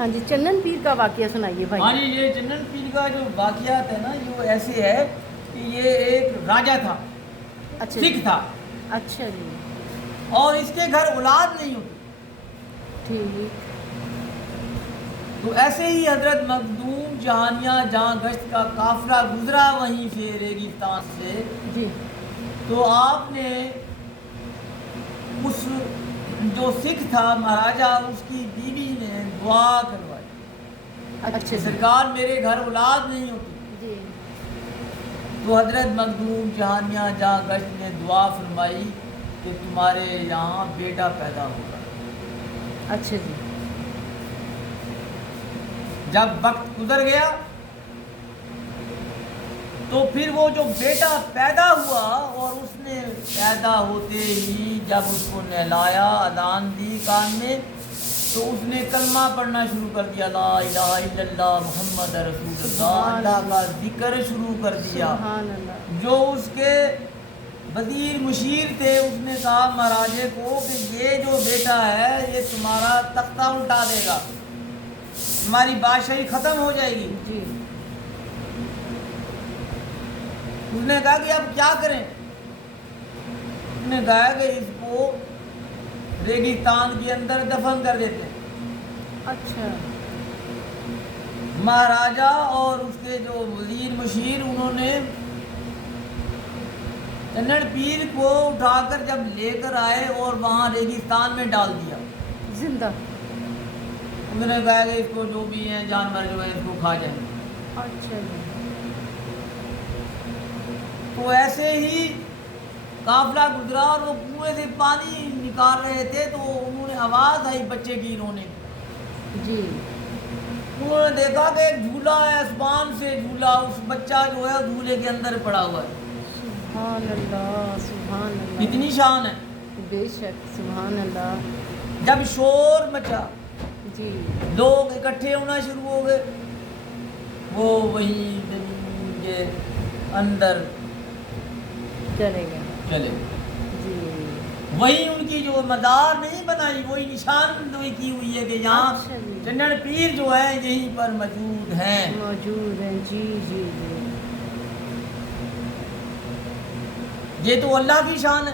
ہاں جی، چنن پیر کا واقعہ سنائیے بھائی. ہاں جی، یہ چنن پیر کا جو واقعات ہے نا، یہ ایسے ہے کہ یہ ایک راجا تھا، اچھا سکھ جی. تھا، اچھا جی. اور اس کے گھر اولاد نہیں ہوتی. ٹھیک. تو ایسے ہی حضرت مخدوم جہانیاں جہاں گشت کا قافلہ گزرا وہیں سے ریگستان سے، جی. تو آپ نے اس جو سکھ تھا مہاراجا، اس کی بیوی نے دعا کروائی اچھا کہ جی. سرکار میرے گھر اولاد نہیں ہوتی. جی. تو حضرت مخدوم جہانیاں جہاں گشت نے دعا فرمائی کہ تمہارے یہاں بیٹا پیدا ہوگا. اچھا جی. جب وقت گزر گیا تو پھر وہ جو بیٹا پیدا ہوا، اور اس نے پیدا ہوتے ہی جب اس کو نہلایا، اذان دی کان میں، تو اس نے کلمہ پڑھنا شروع کر دیا، لا الہ الا اللہ محمد رسول اللہ، سبحان اللہ کا ذکر شروع کر دیا. سبحان اللہ. جو اس کے وزیر مشیر تھے، اس نے کہا مہاراجے کو کہ یہ جو بیٹا ہے یہ تمہارا تختہ الٹا دے گا، تمہاری بادشاہی ختم ہو جائے گی. جی. اس نے کہا کہ اب کیا کریں؟ اس نے کہا کہ اس کو ریگستان کے اندر دفن کر دیتے ہیں. اچھا. مہاراجا اور اس کے جو وزیر مشیر، انہوں نے چنن پیر کو اٹھا کر جب لے کر آئے اور وہاں ریگستان میں ڈال دیا. زندہ. انہوں نے کہا کہ اس کو جو بھی ہیں جانور جو ہیں اس کو کھا جائیں. اچھا جی. تو ایسے ہی قافلہ گزرا اور وہ کنویں سے پانی نکال رہے تھے، تو انہوں نے آواز آئی بچے کی رونے کی. جی. انہوں نے دیکھا کہ ایک جھولا ہے، آسمان سے جھولا، اس بچہ جو ہے جھولے کے اندر پڑا ہوا ہے. سبحان اللہ. سبحان اللہ. کتنی شان ہے. بے شک. سبحان اللہ. جب شور مچا، جی. لوگ اکٹھے ہونا شروع ہو گئے، وہ وہیں زمین کے اندر چلے گئے. چلے. جی. وہی ان کی جو مزار نہیں بنائی، وہی نشاندہی کی ہوئی ہے کہ یہاں اچھا جی. چنن پیر جو ہے یہیں پر موجود ہیں. موجود ہیں. جی جی جی. یہ تو اللہ کی شان ہے.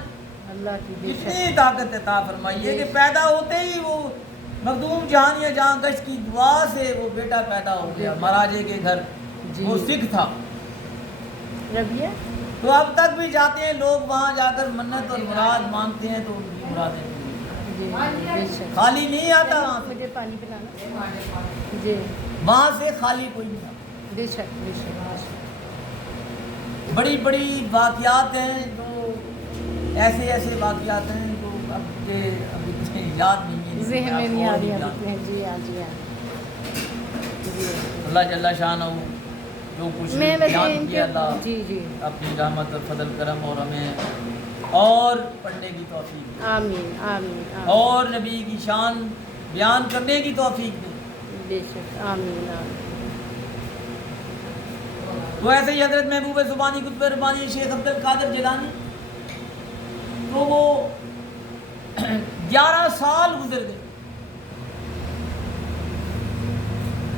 اللہ کی بے شک. کتنی طاقت عطا فرمائی ہے کہ پیدا ہوتے ہی وہ مخدوم جہانیاں جہاں گشت کی دعا سے وہ بیٹا پیدا ہو گیا مہاراجے کے گھر. جی. وہ سکھ تھا. ربیہ. تو اب تک بھی جاتے ہیں لوگ وہاں، جا کر منت اور مراد مانگتے ہیں تو ان کی مرادیں جی. بے شک. خالی نہیں آتا وہاں سے. مجھے پانی پلانا. جی. وہاں سے خالی کوئی نہیں آتا. بے شک. بے شک. بے شک. بڑی بڑی واقعات ہیں، جو ایسے ایسے واقعات ہیں جو اب کے ابھی یاد نہیں ہے، ذہن میں نہیں آ رہی اور ابھی. جی ہاں. جی ہاں. جی. اللہ جل شانہ جو کچھ میں ویسے بیان ان کیا، کے اللہ جی جی. اپنی رحمت اور فضل کرم اور ہمیں اور پڑھنے کی توفیق دے، آمین. آمین. آمین. اور نبی کی شان بیان کرنے کی توفیق دے. بے شک. آمین. آمین. تو ایسے ہی حضرت محبوب زبانی قطب ربانی شیخ عبد القادر جیلانی، تو وہ 11 سال گزر گئے،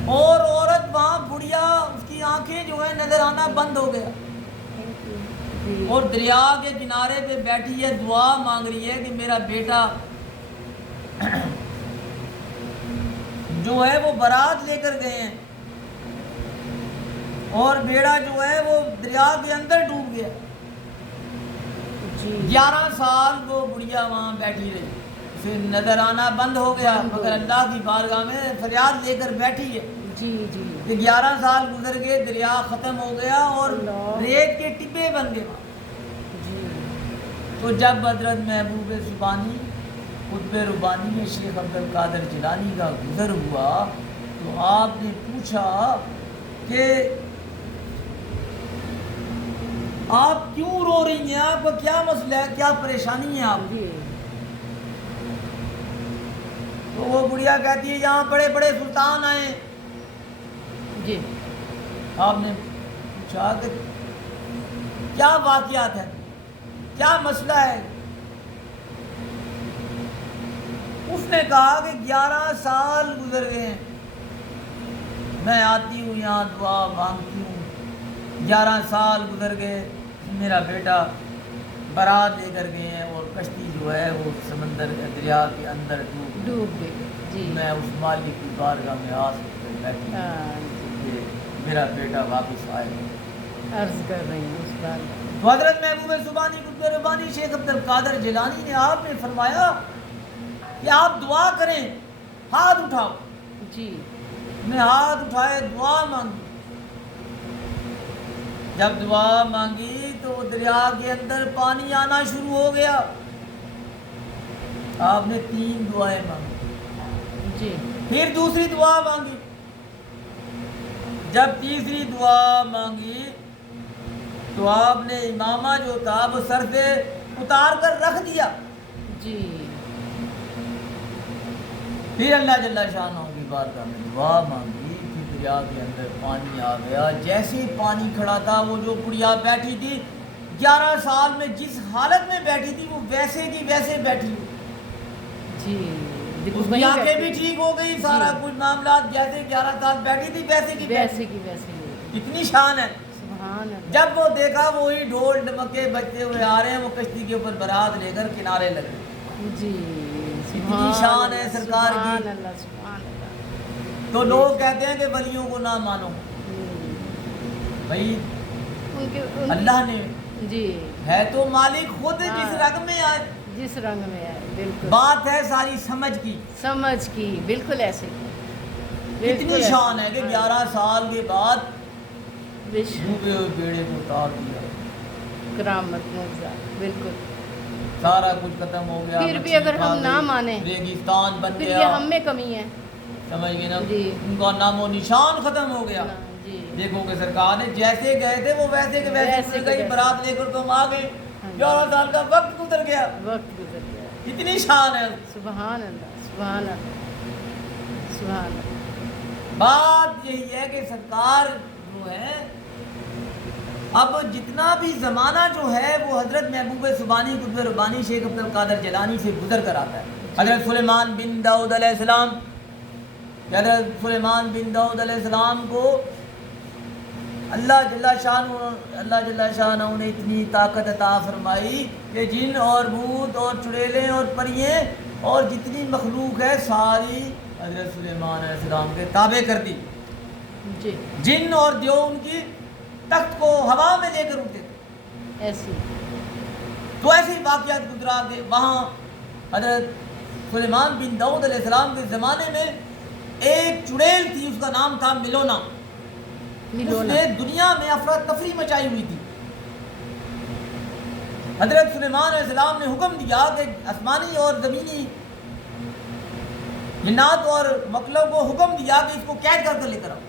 اور عورت وہاں بڑھیا، اس کی آنکھیں جو ہے نظر آنا بند ہو گیا، جی. اور دریا کے کنارے پہ بیٹھی ہے، دعا مانگ رہی ہے کہ میرا بیٹا جو ہے وہ بارات لے کر گئے ہیں، اور بیڑا جو ہے وہ دریا کے اندر ڈوب گیا. جی. 11 سال وہ بڑھیا وہاں بیٹھی رہی، اسے نظر آنا بند ہو گیا، مگر اللہ کی بارگاہ میں فریاد لے کر بیٹھی ہے. جی. جی. کہ 11 سال گزر گئے، دریا ختم ہو گیا اور اللہ. ریت کے ٹپے بن گئے. جی. تو جب حضرت محبوب زبانی قطب ربانی شیخ عبد القادر جیلانی کا گزر ہوا، تو آپ نے پوچھا کہ آپ کیوں رو رہی ہیں، آپ کا کیا مسئلہ ہے، کیا پریشانی ہے آپ کی؟ جی. تو وہ بڑھیا کہتی ہے یہاں بڑے بڑے سلطان آئے. جی. آپ نے پوچھا کہ کیا واقعات ہیں، کیا مسئلہ ہے؟ اس نے کہا کہ 11 سال گزر گئے ہیں، میں آتی ہوں یہاں دعا مانگتی ہوں. 11 سال گزر گئے. میرا بیٹا بارات لے کر گئے ہیں اور کشتی جو ہے وہ سمندر دریا کے اندر ڈوب گئے. جی میں اس مالک کی بارگاہ میں آس کر بیٹھی کہ میرا بیٹا واپس آئے. عرض کر رہی ہوں اس بات. تو حضرت محبوب زبانی قطب ربانی شیخ عبد القادر جیلانی نے آپ نے فرمایا کہ آپ دعا کریں, ہاتھ اٹھاؤ. جی نے ہاتھ اٹھائے, دعا مانگی. جب دعا مانگی تو دریا کے اندر پانی آنا شروع ہو گیا. آپ نے 3 دعائیں مانگی. جی پھر دوسری دعا مانگی. جب تیسری دعا مانگی تو آپ نے امامہ جو تھا وہ سر سے اتار کر رکھ دیا. جی پھر اللہ جل شانہ کی بارگاہ میں دعا مانگی. پھر دریا کے اندر پانی آ گیا. جیسے پانی کھڑا تھا, وہ جو بڑھیا بیٹھی تھی 11 سال میں جس حالت میں بیٹھی تھی وہ ویسے کی ویسے بیٹھی. جی اس کی آنکھیں بھی ٹھیک ہو گئی, سارا کچھ معاملات جیسے 11 سال بیٹھی تھی ویسے کی ویسے کی ویسے. اتنی شان ہے. سبحان اللہ. جب وہ دیکھا وہی ڈھول ڈمکے بجتے ہوئے آ رہے ہیں, وہ کشتی کے اوپر بارات لے کر کنارے لگ رہے. جی اتنی شان ہے سرکار کی. سبحان اللہ سبحان اللہ. تو لوگ کہتے ہیں کہ ولیوں کو نہ مانو. بھائی اللہ نے جی ہے تو مالک خود جس رنگ میں آئے, جس رنگ میں ہے. بالکل بات ہے ساری سمجھ کی. سمجھ کی. بالکل ایسے اتنی شان ہے کہ 11 سال کے بعد ڈوبے ہوئے بیڑے کو اتار دیا. کرامت معجزہ. بالکل. سارا کچھ ختم ہو گیا. پھر بھی اگر ہم نہ مانیں ریگستان بن پھر گیا. یہ ہم میں کمی ہے. سمجھ گئے نا, جی. ان کا نام و نشان ختم ہو گیا. جی دیکھو کہ سرکار نے جیسے گئے تھے وہ ویسے کے ویسے گئی. برات لے کر تم آ گئے. 11 سال کا وقت گزر گیا. وقت گزر گیا. اتنی شان ہے. سبحان اللہ سبحان اللہ سبحان اللہ. بات یہی ہے کہ سرکار جو ہے اب جتنا بھی زمانہ جو ہے وہ حضرت محبوب زبانی قطب ربانی شیخ عبد القادر جیلانی سے گزر کر آتا ہے. حضرت سلیمان بن داؤد علیہ السلام, حضرت سلیمان بن داؤد علیہ السلام کو اللہ جل شانہ نے اتنی طاقت عطا فرمائی کہ جن اور بھوت اور چڑیلیں اور پرییں اور جتنی مخلوق ہے ساری حضرت سلیمان علیہ السلام کے تابع کر دی. جی جن اور دیو ان کی تخت کو ہوا میں لے کر اٹھتے تھے. ایسی. تو ایسے ہی واقعات گزرا کے وہاں حضرت سلیمان بن داؤد علیہ السلام کے زمانے میں ایک چڑیل تھی, اس کا نام تھا ملونا. اس نے دنیا میں افراتفری مچائی ہوئی تھی. حضرت سلیمان علیہ السلام نے حکم دیا کہ آسمانی اور زمینی جنات اور مخلوق کو حکم دیا کہ اس کو قید کر لے کر آؤ.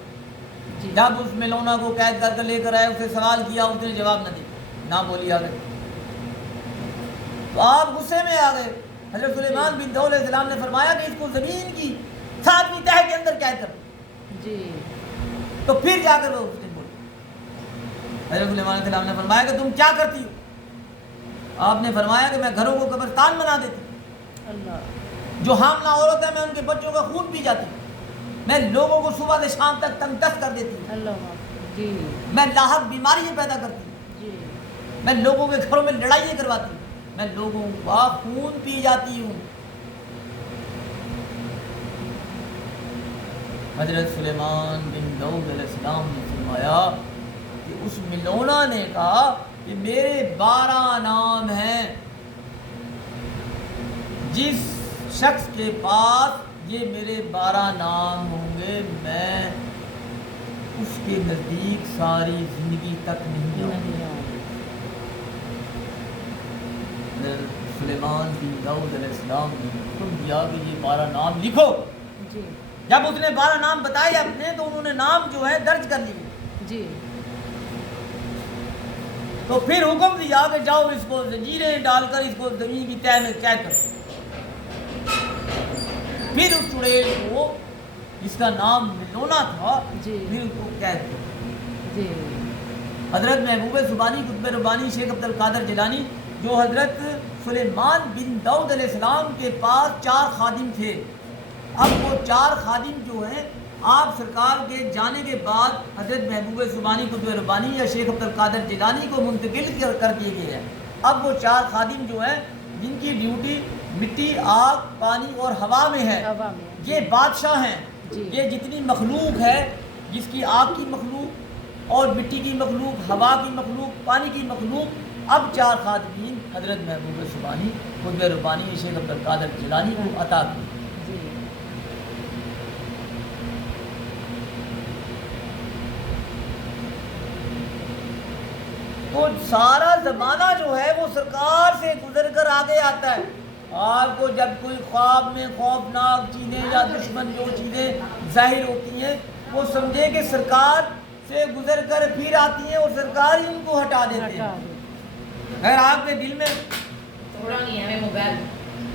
جب اس ملونا کو قید کر لے کر آئے, اسے سوال کیا, اس نے جواب نہ دیا, نہ بولی. آ گئے تو آپ غصے میں آ گئے. حضرت سلیمان بن داؤد علیہ السلام نے فرمایا کہ اس کو زمین کی 7ویں تہہ کے اندر قید کر. جی تو پھر جا کر وہ اس نے بولی. حضرت سلیمان علیہ السلام نے فرمایا کہ تم کیا کرتی ہو؟ آپ نے فرمایا کہ میں گھروں کو قبرستان بنا دیتی. اللہ. جو حاملہ عورت ہے میں ان کے بچوں کا خون پی جاتی. میں لوگوں کو صبح سے شام تک تنگ دست کر دیتی ہوں. اللہ. جی میں لاحق بیماریاں پیدا کرتی ہوں. جی میں لوگوں کے گھروں میں لڑائیاں کرواتی ہوں. میں لوگوں کا خون پی جاتی ہوں. حضرت سلیمان بن داؤد علیہ السلام نے فرمایا کہ اس ملونا نے کہا کہ میرے 12 نام ہیں. جس شخص کے پاس یہ میرے 12 نام ہوں گے میں اس کے نزدیک ساری زندگی تک نہیں آؤں. سلیمان بن داؤد علیہ السلام نے حکم دیا کہ یہ 12 نام لکھو. جی جب اس نے 12 نام بتائے اپنے تو انہوں نے نام جو ہے درج کر لیے. جی تو پھر حکم دیا کہ جاؤ اس کو زنجیریں ڈال کر اس کو زمین کی تہہ میں قید کرو. پھر اس چڑیل کو جس کا نام ملونا تھا جی پھر اس کو قید کیا. جی حضرت محبوب زبانی قطب ربانی شیخ عبد القادر جیلانی جو حضرت سلیمان بن داؤد علیہ السلام کے پاس 4 خادم تھے. اب وہ 4 خادم جو ہیں آپ سرکار کے جانے کے بعد حضرت محبوب سبحانی قطب ربانی یا شیخ عبد القادر جیلانی کو منتقل کر دیے گئے ہیں. اب وہ 4 خادم جو ہیں جن کی ڈیوٹی مٹی، آگ، پانی اور ہوا میں ہے، ہوا میں. یہ بادشاہ ہیں. جی. یہ جتنی مخلوق ہے، جس کی آگ کی مخلوق اور مٹی کی مخلوق، ہوا کی مخلوق، پانی کی مخلوق، اب 4 خادمین حضرت محبوب سبحانی قطب ربانی شیخ عبد القادر جیلانی کو عطا کی. جی. تو سارا زمانہ جو ہے وہ سرکار سے گزر کر آگے آتا ہے. آپ کو جب کوئی خواب میں خوفناک چیزیں یا دشمن جو چیزیں ظاہر ہوتی ہیں وہ سمجھے کہ سرکار سے گزر کر پھر آتی ہیں اور سرکار ہی ان کو ہٹا دیتے ہیں. خیر آپ کے دل میں توڑا نہیں ہے موبائل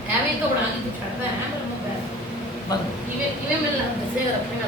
ایویں توڑا نہیں تو چھڑتا ہے نا موبائل بند ایویں ملنا دسے رکھے گا